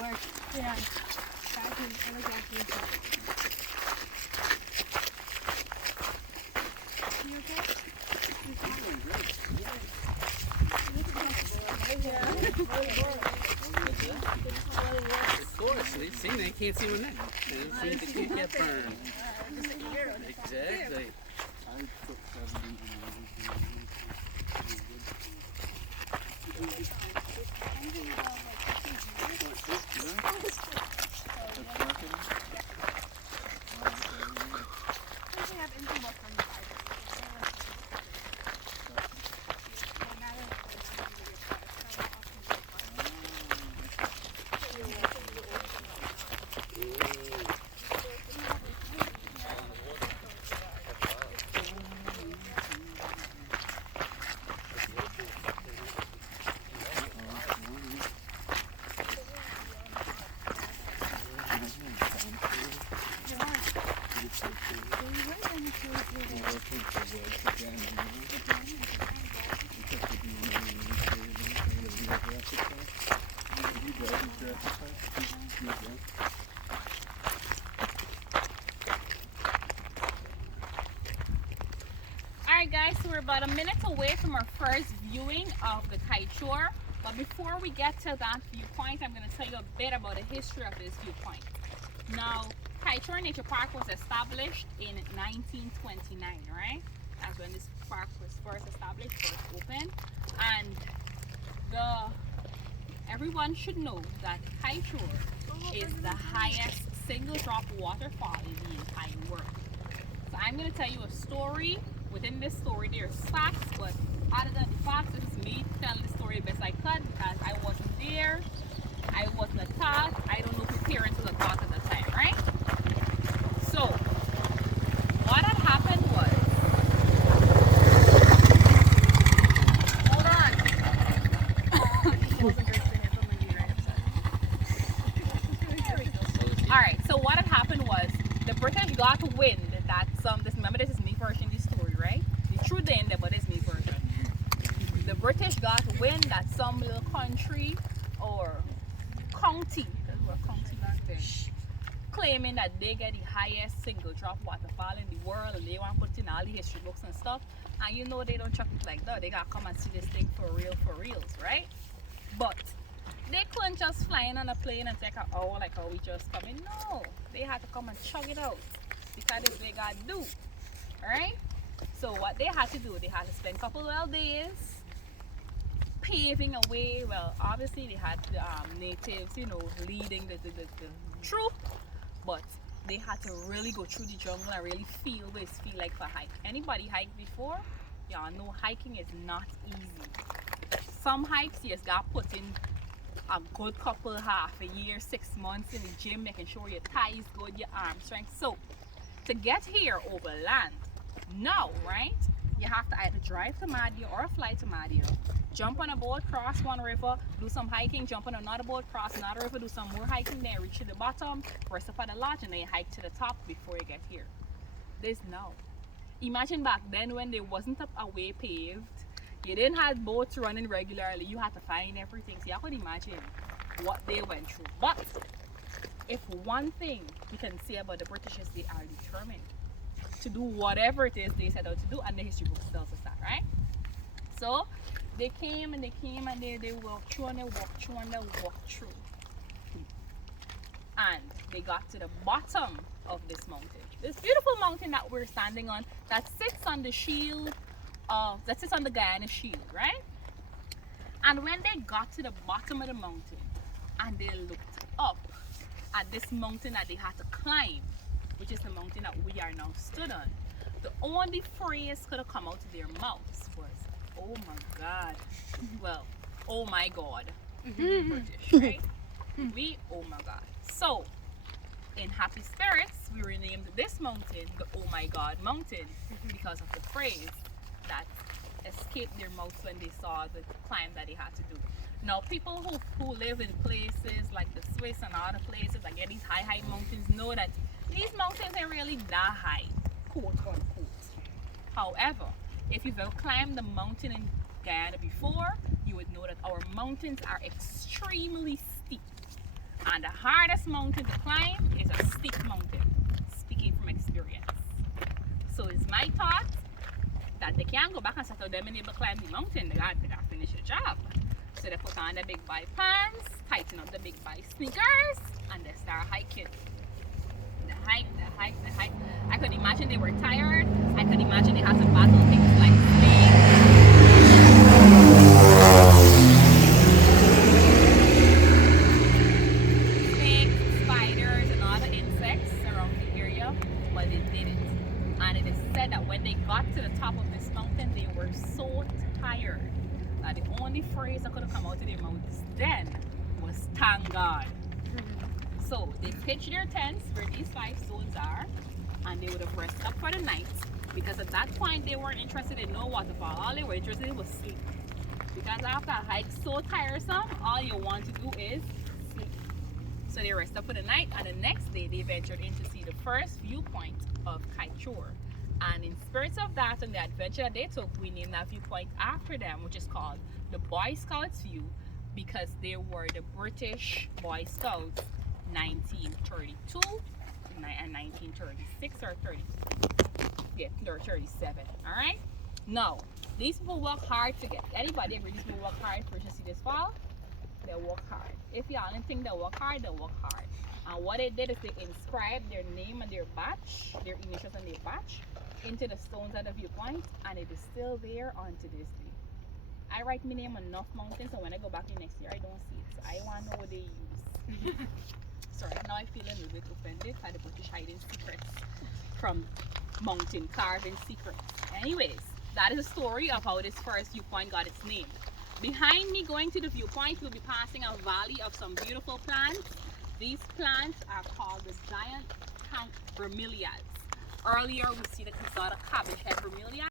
work. Yeah. Vacuum. I like vacuum. You okay? Of course, see, they can't see my neck. And see, they can't get burned. Exactly. Alright guys, so we're about a minute away from our first viewing of the Kaiteur. But before we get to that viewpoint, I'm going to tell you a bit about the history of this viewpoint. Now, Kaiteur Nature Park was established in 1929, right? That's when this park was first established, first opened. And everyone should know that Kaiteur is the highest single drop waterfall in the entire world. So I'm going to tell you a story. Within this story there's facts, but other than the facts, this is me telling the story the best I could because I wasn't there, I wasn't attacked, I don't know who parents was attacked at the time, right? So what had happened was, hold on. Alright, so what had happened was the British got wind that remember this is me version of the story, right? The truth ain't there, but it's me version. The British got wind that some little country or county, because we're a county back then, claiming that they get the highest single drop waterfall in the world and they want to put it in all the history books and stuff. And you know they don't chuck it like that. They gotta come and see this thing for reals, right? But they couldn't just fly in on a plane and take an hour like how we just come in. No, they had to come and chug it out because that's what they gotta do. Alright? So what they had to do, they had to spend a couple of days paving a way. Well, obviously they had the natives, you know, leading the troop, but they had to really go through the jungle and really feel what it feel like for hike. Anybody hiked before? Y'all know hiking is not easy. Some hikes you just got put in a good couple, half a year, 6 months in the gym, making sure your thighs good, your arm strength. So to get here over land, now, right, you have to either drive to Madia or fly to Madia, jump on a boat, cross one river, do some hiking, jump on another boat, cross another river, do some more hiking, then reach to the bottom, rest up at the lodge, and then you hike to the top before you get here. This now. Imagine back then when there wasn't a way paved, you didn't have boats running regularly, you had to find everything. So you could imagine what they went through. But if one thing you can say about the British is they are determined to do whatever it is they set out to do, and the history books tells us that, right? So they came and they walked through and they walked through and they walked through. And they got to the bottom of this mountain. This beautiful mountain that we're standing on that sits on the shield that sits on the Guyana shield, right? And when they got to the bottom of the mountain and they looked up at this mountain that they had to climb, which is the mountain that we are now stood on, the only phrase could have come out of their mouths was, "Oh my God." Well, "Oh my God." British, right? Oh my God. So in happy spirits, we renamed this mountain the "Oh my God" mountain because of the phrase that escaped their mouths when they saw the climb that they had to do. Now, people who live in places like the Swiss and other places like these high mountains know that these mountains ain't really that high, quote unquote. However, if you've ever climbed the mountain in Guyana before, you would know that our mountains are extremely steep. And the hardest mountain to climb is a steep mountain, speaking from experience. So it's my thought that they can't go back and settle them and able to climb the mountain. They got to finish the job. So they put on the big boy pants, tighten up the big boy sneakers, and they start hiking. The hike. I could imagine they were tired. I could imagine they had to battle things like snakes, spiders, and other insects around the area, but they didn't. And it is said that when they got to the top of this mountain, they were so tired that the only phrase that could have come out of their mouths then was "thank God." So they pitched their tents where these 5 stones are, and they would have rested up for the night, because at that point they weren't interested in no waterfall. All they were interested in was sleep. Because after a hike so tiresome, all you want to do is sleep. So they rested up for the night, and the next day they ventured in to see the first viewpoint of Kaiteur. And in spirits of that and the adventure that they took, we named that viewpoint after them, which is called the Boy Scouts View, because they were the British Boy Scouts 1932 and 1936 or 30. Yeah, they're 37. Alright? Now, these people work hard to get. Anybody agree these people work hard for you to see this fall? They work hard. If y'all didn't think they work hard, they work hard. And what they did is they inscribed their name and their badge, their initials and their badge, into the stones at the viewpoint, and it is still there unto this day. I write my name on enough mountains, so when I go back in next year, I don't see it. So I want to know what they use. So right now I feel a little bit offended by the British hiding secrets from mountain carving secrets. Anyways, that is the story of how this first viewpoint got its name. Behind me going to the viewpoint, we'll be passing a valley of some beautiful plants. These plants are called the giant count bromeliads. Earlier we saw the cabbage head bromelia.